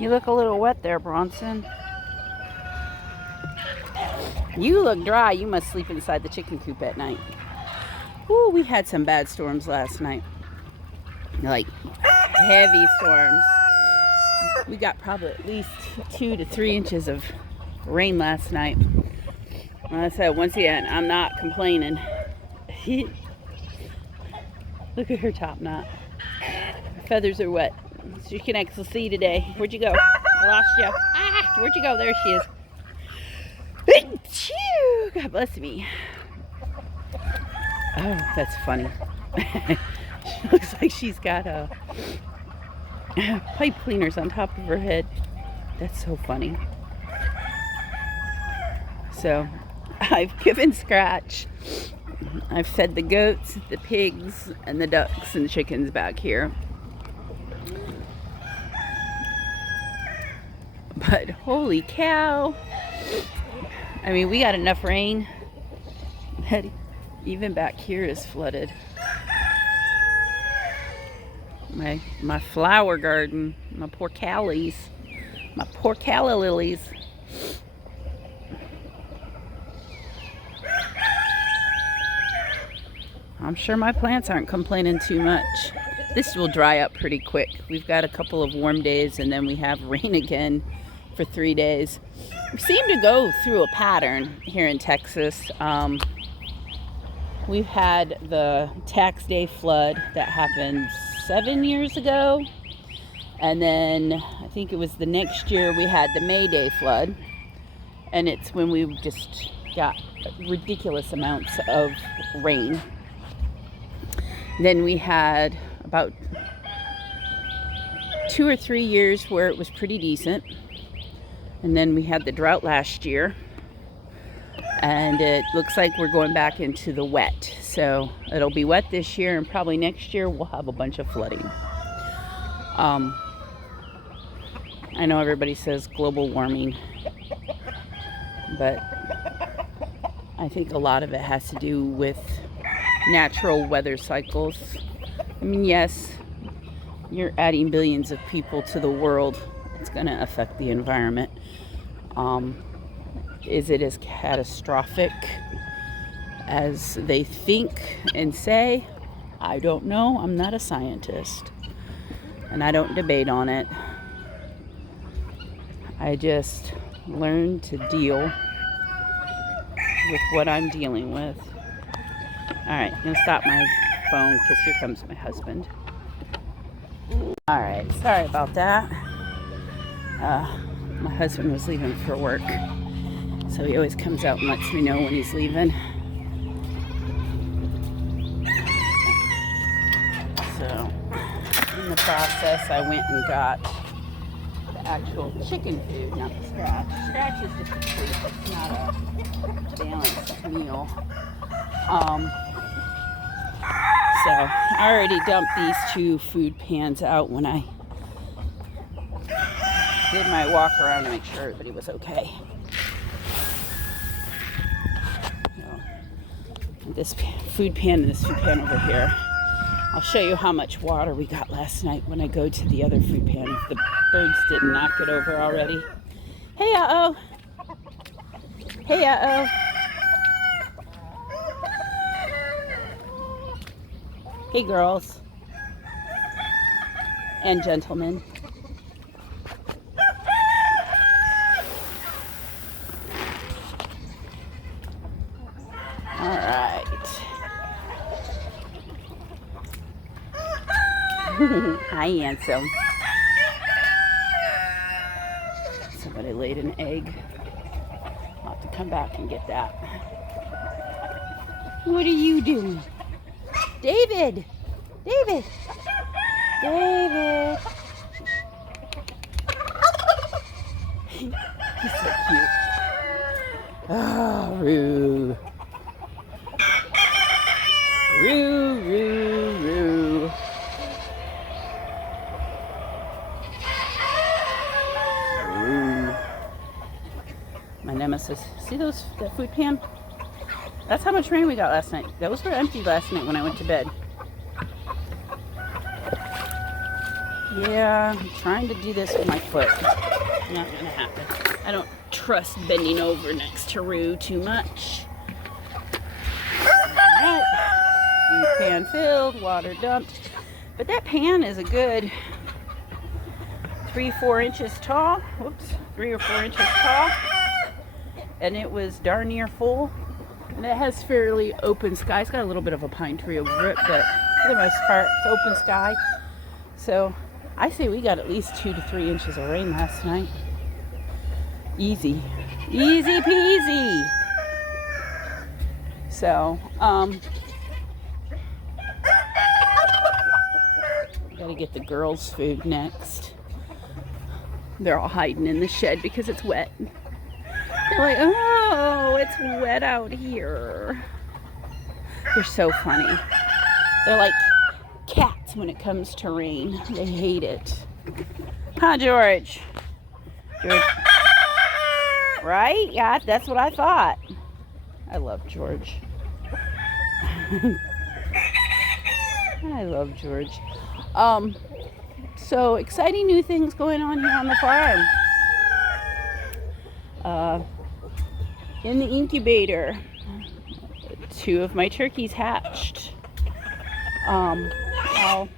You look a little wet there, Bronson. You look dry. You must sleep inside the chicken coop at night. Ooh, we had some bad storms last night. Like heavy storms. We got probably at least 2 to 3 inches of rain last night. Like I said, once again, I'm not complaining. Look at her top knot. Her feathers are wet. So you can actually see today. Where'd you go? I lost you. Ah, where'd you go? There she is. God bless me. Oh, that's funny. She looks like she's got pipe cleaners on top of her head. That's so funny. So, I've given Scratch. I've fed the goats, the pigs, and the ducks and the chickens back here. But holy cow. I mean, we got enough rain that even back here is flooded. My flower garden, my poor callies, my poor calla lilies. I'm sure my plants aren't complaining too much. This will dry up pretty quick. We've got a couple of warm days and then we have rain again for 3 days. We seem to go through a pattern here in Texas. We've had the tax day flood that happened 7 years ago. And then I think it was the next year we had the May Day flood. And it's when we just got ridiculous amounts of rain. Then we had about 2 or 3 years where it was pretty decent. And then we had the drought last year. And it looks like we're going back into the wet. So it'll be wet this year, and probably next year we'll have a bunch of flooding. I know everybody says global warming, but I think a lot of it has to do with natural weather cycles. I mean, yes, you're adding billions of people to the world. It's going to affect the environment. Is it as catastrophic as they think and say? I don't know. I'm not a scientist. And I don't debate on it. I just learn to deal with what I'm dealing with. Alright, I'm going to stop my phone because here comes my husband. Alright, sorry about that. My husband was leaving for work. So he always comes out and lets me know when he's leaving. So, in the process, I went and got the actual chicken food, not the Scratch. Scratch is just a treat. It's not a balanced meal. So, I already dumped these 2 food pans out when I did my walk around to make sure everybody was okay. This food pan and this food pan over here. I'll show you how much water we got last night when I go to the other food pan. If the birds didn't knock it over already. Hey, uh-oh. Hey, uh-oh. Hey, girls. And gentlemen. Alright. Hi, handsome. Somebody laid an egg. I'll have to come back and get that. What are you doing? David! David! David! He's so cute. Oh, Roo. Roo, Roo, Roo. Roo. My nemesis. See that food pan? That's how much rain we got last night. Those were empty last night when I went to bed. Yeah, I'm trying to do this with my foot. Not gonna happen. I don't trust bending over next to Rue too much. Alright. Food pan filled, water dumped. But that pan is a good 3-4 inches tall. Whoops, 3 or 4 inches tall. And it was darn near full. And it has fairly open sky. It's got a little bit of a pine tree over it, but for the most part, it's open sky. So I say we got at least 2 to 3 inches of rain last night. Easy. Easy peasy. So, gotta get the girls' food next. They're all hiding in the shed because it's wet. They're like, oh, it's wet out here. They're so funny. They're like cats when it comes to rain. They hate it. Huh, George? George? Right? Yeah, that's what I thought. I love George. I love George. So exciting new things going on here on the farm. In the incubator, 2 of my turkeys hatched. I'll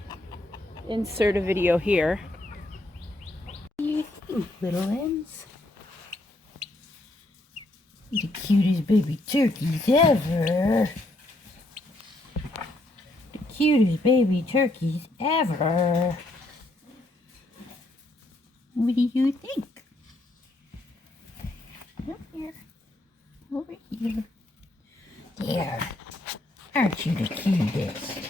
insert a video here. Little ends. The cutest baby turkeys ever. The cutest baby turkeys ever. What do you think? Come here. Over here. There. Aren't you the cutest?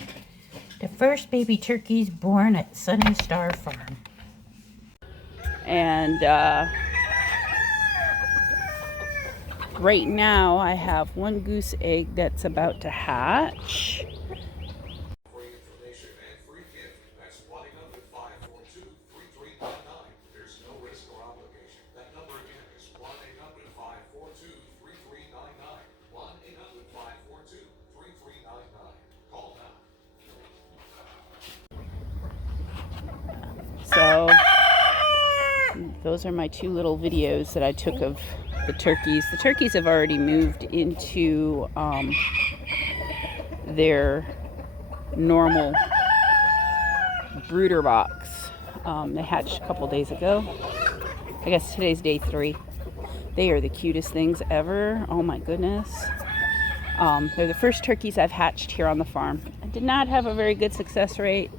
The first baby turkeys born at Sunny Star Farm. And right now I have 1 goose egg that's about to hatch. So those are my 2 little videos that I took of the turkeys. The turkeys have already moved into their normal brooder box. They hatched a couple days ago. I guess today's day 3. They are the cutest things ever. Oh my goodness. They're the first turkeys I've hatched here on the farm. I did not have a very good success rate.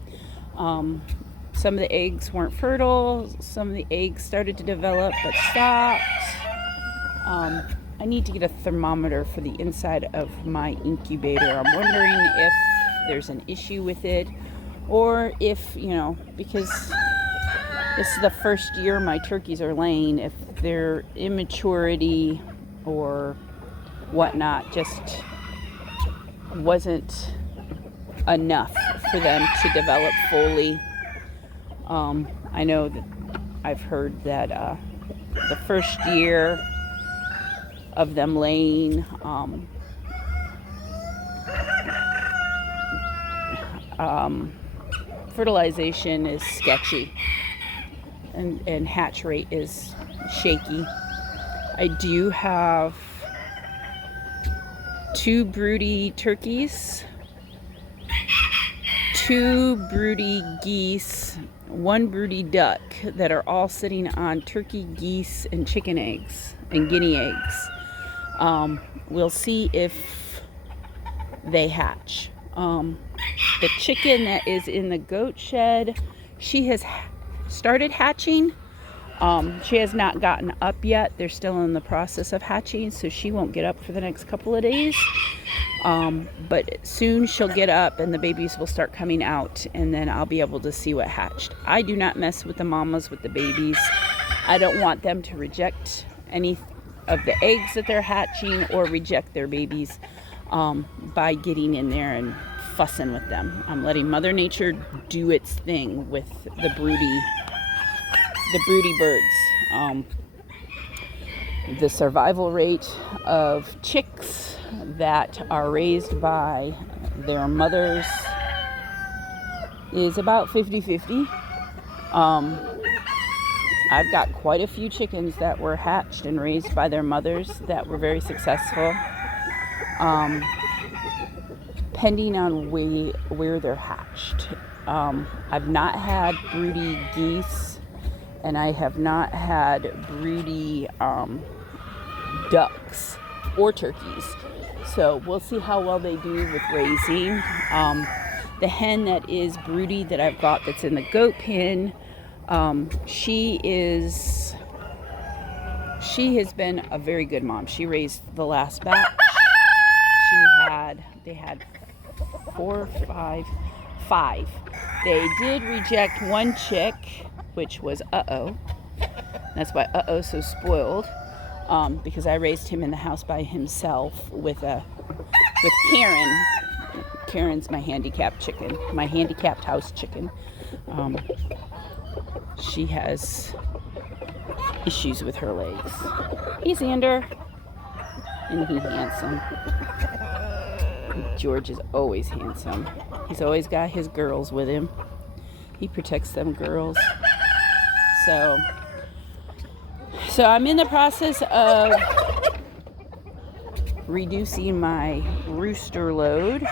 Some of the eggs weren't fertile. Some of the eggs started to develop but stopped. I need to get a thermometer for the inside of my incubator. I'm wondering if there's an issue with it, or if, because this is the first year my turkeys are laying, if their immaturity or whatnot just wasn't enough for them to develop fully. I know that I've heard that the first year of them laying, fertilization is sketchy, and hatch rate is shaky. I do have 2 broody turkeys, 2 broody geese, 1 broody duck that are all sitting on turkey, geese, and chicken eggs and guinea eggs. We'll see if they hatch. The chicken that is in the goat shed, she has started hatching. She has not gotten up yet. They're still in the process of hatching, so she won't get up for the next couple of days. But soon she'll get up and the babies will start coming out, and then I'll be able to see what hatched. I do not mess with the mamas with the babies. I don't want them to reject any of the eggs that they're hatching or reject their babies by getting in there and fussing with them. I'm letting Mother Nature do its thing with the broody birds. The survival rate of chicks that are raised by their mothers is about 50-50. Um, I've got quite a few chickens that were hatched and raised by their mothers that were very successful. Pending on where they're hatched. I've not had broody geese, and I have not had broody ducks or turkeys. So we'll see how well they do with raising. The hen that is broody that I've got that's in the goat pen, she has been a very good mom. She raised the last batch. They had 5. They did reject one chick, which was That's why so spoiled. Because I raised him in the house by himself with Karen. Karen's my handicapped chicken, my handicapped house chicken. She has issues with her legs. He's Xander, and he's handsome. George is always handsome. He's always got his girls with him. He protects them girls. So I'm in the process of reducing my rooster load.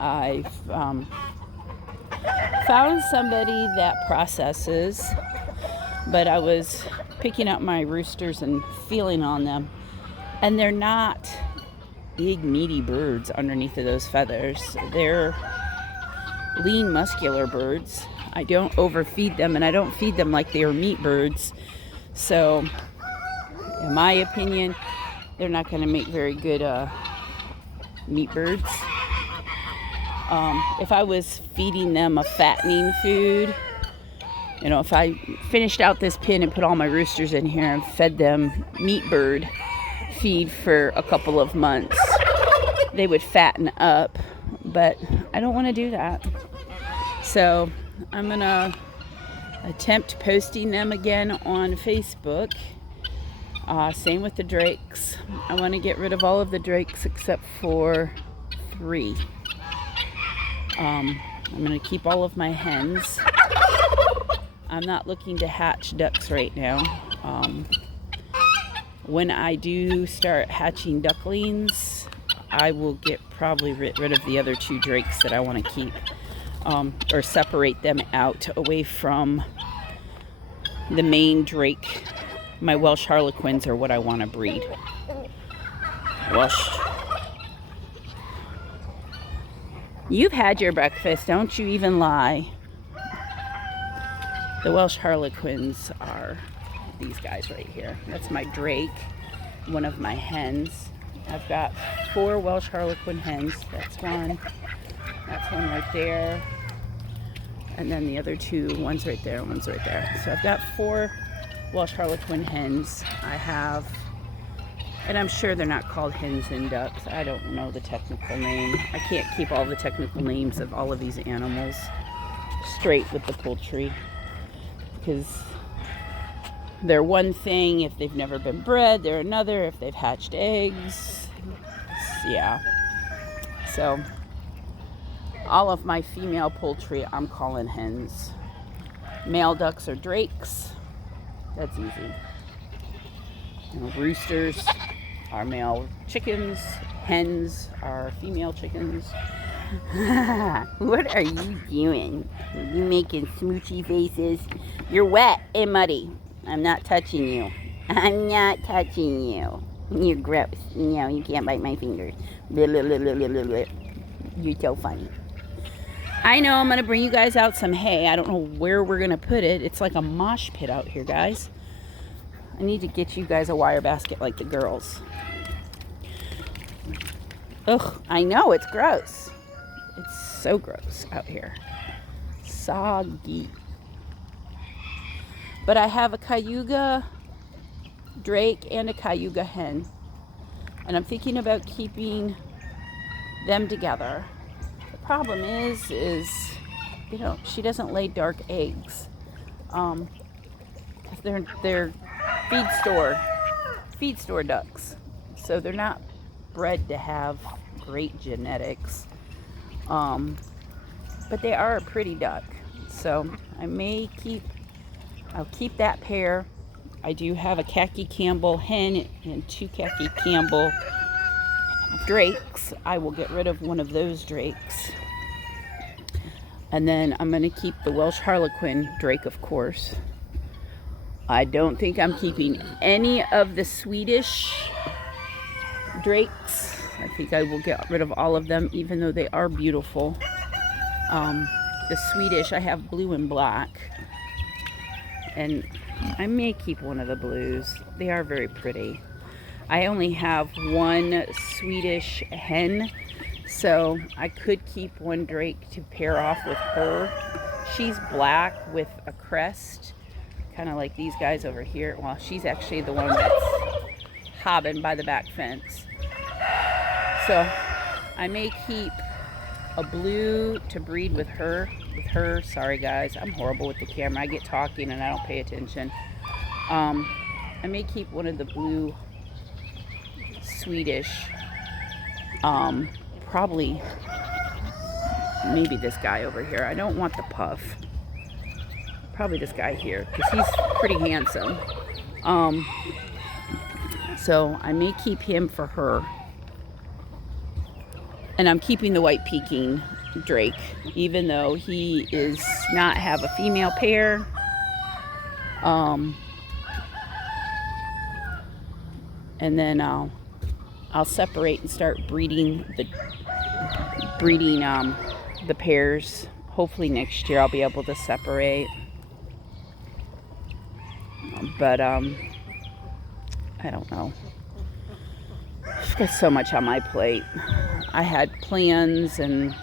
I've found somebody that processes, but I was picking up my roosters and feeling on them, and they're not big meaty birds underneath of those feathers. They're lean muscular birds. I don't overfeed them, and I don't feed them like they are meat birds. So in my opinion, they're not going to make very good meat birds. If I was feeding them a fattening food, if I finished out this pen and put all my roosters in here and fed them meat bird feed for a couple of months, they would fatten up, but I don't want to do that. So I'm going to attempt posting them again on Facebook. Same with the drakes. I want to get rid of all of the drakes except for 3. I'm going to keep all of my hens. I'm not looking to hatch ducks right now. When I do start hatching ducklings, I will get probably rid of the other 2 drakes that I want to keep, or separate them out away from the main drake. My Welsh Harlequins are what I want to breed. You've had your breakfast, don't you even lie. The Welsh Harlequins are these guys right here. That's my drake, one of my hens. I've got 4 Welsh Harlequin hens. That's one right there. And then the other 2, one's right there, one's right there. So I've got 4 Welsh Harlequin hens. I have, and I'm sure they're not called hens and ducks. I don't know the technical name. I can't keep all the technical names of all of these animals straight with the poultry, because they're one thing if they've never been bred, they're another if they've hatched eggs. Yeah. So all of my female poultry I'm calling hens. Male ducks are drakes. That's easy. Roosters are male chickens. Hens are female chickens. What are you doing? Are you making smoochy faces? You're wet and muddy. I'm not touching you. I'm not touching you. You're gross. No, you can't bite my fingers. Blah, blah, blah, blah, blah, blah. You're so funny. I know I'm going to bring you guys out some hay. I don't know where we're going to put it. It's like a mosh pit out here, guys. I need to get you guys a wire basket like the girls. Ugh, I know, it's gross. It's so gross out here. Soggy. But I have a Cayuga drake and a Cayuga hen. And I'm thinking about keeping them together. The problem is she doesn't lay dark eggs. They're feed store ducks. So they're not bred to have great genetics. But they are a pretty duck. So I'll keep that pair. I do have a khaki Campbell hen and 2 khaki Campbell drakes. I will get rid of one of those drakes. And then I'm going to keep the Welsh Harlequin drake, of course. I don't think I'm keeping any of the Swedish drakes. I think I will get rid of all of them, even though they are beautiful. The Swedish, I have blue and black. And I may keep one of the blues. They are very pretty. I only have one Swedish hen, so I could keep one drake to pair off with her. She's black with a crest, kind of like these guys over here. Well, she's actually the one that's hobbing by the back fence. So I may keep a blue to breed with her. Sorry guys, I'm horrible with the camera. I get talking and I don't pay attention. I may keep one of the blue Swedish. Probably maybe this guy over here. I don't want the puff. Probably this guy here, because he's pretty handsome. So I may keep him for her. And I'm keeping the white Peking drake, even though he is not have a female pair. And then I'll separate and start breeding the pairs. Hopefully next year I'll be able to separate. But I don't know. I've got so much on my plate. I had plans and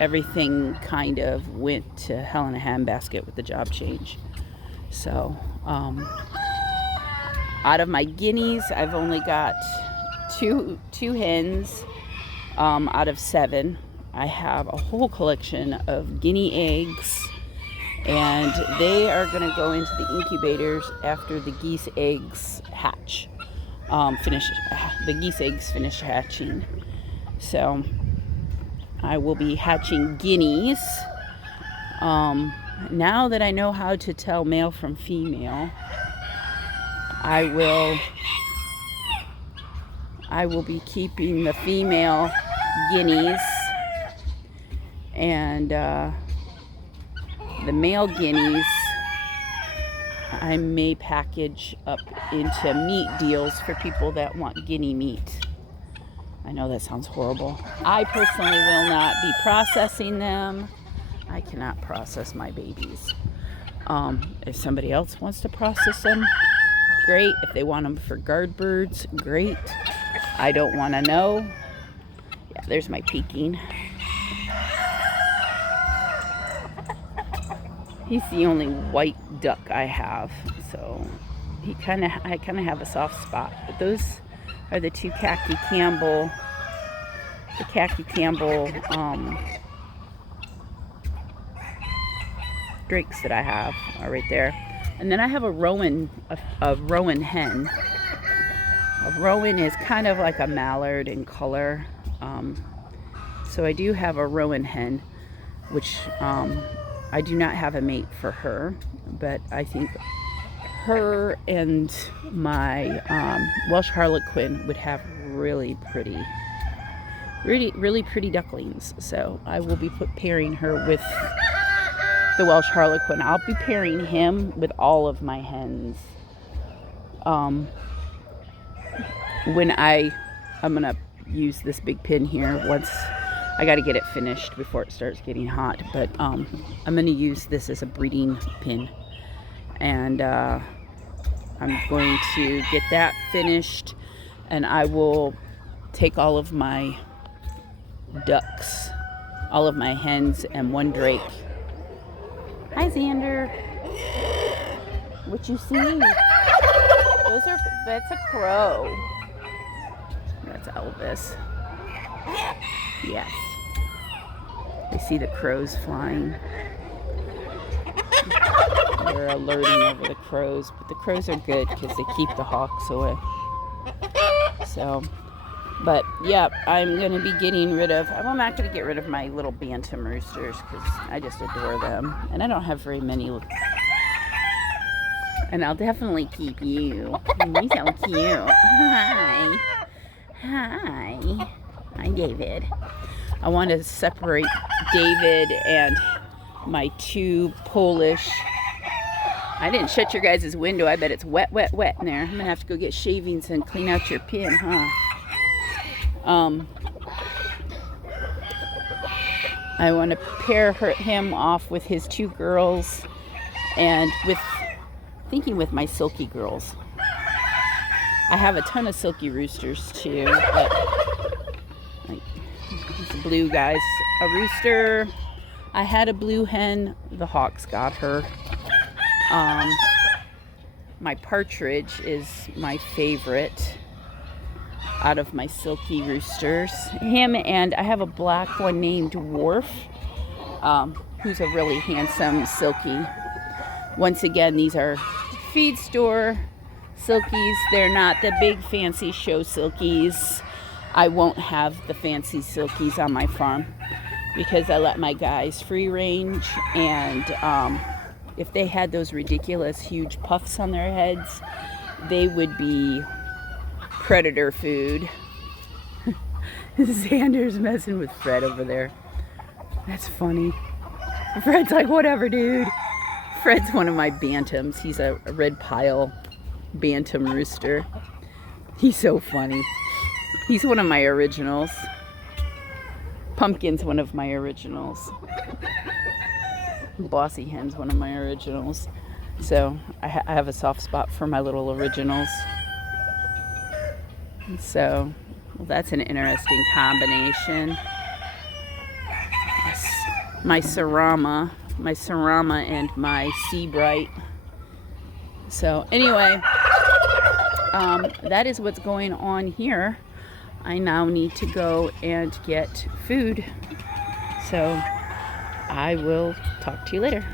everything kind of went to hell in a handbasket with the job change. So out of my guineas, I've only got two hens out of 7. I have a whole collection of guinea eggs, and they are going to go into the incubators after the geese eggs hatch. The geese eggs finish hatching. So I will be hatching guineas. Now that I know how to tell male from female, I will be keeping the female guineas, and the male guineas I may package up into meat deals for people that want guinea meat. I know that sounds horrible. I personally will not be processing them. I cannot process my babies. If somebody else wants to process them, great. If they want them for guard birds, great. I don't want to know. Yeah, there's my Peking. He's the only white duck I have, so I kind of have a soft spot. But those are the 2 khaki Campbell, drakes that I have are right there. And then I have a rowan hen. A rowan is kind of like a mallard in color. So I do have a rowan hen, which I do not have a mate for her, but I think her and my Welsh Harlequin would have really pretty ducklings. So I will be pairing her with the Welsh Harlequin. I'll be pairing him with all of my hens. I'm gonna use this big pin here once. I got to get it finished before it starts getting hot, but I'm going to use this as a breeding pin, and I'm going to get that finished, and I will take all of my ducks, all of my hens, and one drake. Hi, Xander. What you see? That's a crow. That's Elvis. Yes. I see the crows flying. They're alerting over the crows, but the crows are good because they keep the hawks away. So But yeah, I'm going to be getting rid of, well, I'm not going to get rid of my little bantam roosters because I just adore them. And I don't have very many. And I'll definitely keep you. You're so cute. Hi. Hi. Hi, David. I want to separate David and my 2 Polish. I didn't shut your guys' window. I bet it's wet, wet, wet in there. I'm going to have to go get shavings and clean out your pen, huh? I want to pair him off with his 2 girls and thinking with my silky girls. I have a ton of silky roosters too, but like, this blue guy's a rooster. I had a blue hen. The hawks got her. My partridge is my favorite out of my silky roosters. Him, and I have a black one named Worf, who's a really handsome silky. Once again, these are feed store silkies. They're not the big fancy show silkies. I won't have the fancy silkies on my farm because I let my guys free range, and if they had those ridiculous huge puffs on their heads, they would be predator food. Xander's messing with Fred over there. That's funny. Fred's like, whatever, dude. Fred's one of my bantams. He's a red pile bantam rooster. He's so funny. He's one of my originals. Pumpkin's one of my originals. Bossy Hen's one of my originals. So I have a soft spot for my little originals. So well, that's an interesting combination. My Sarama and my Seabright. So anyway, that is what's going on here. I now need to go and get food. So I will talk to you later.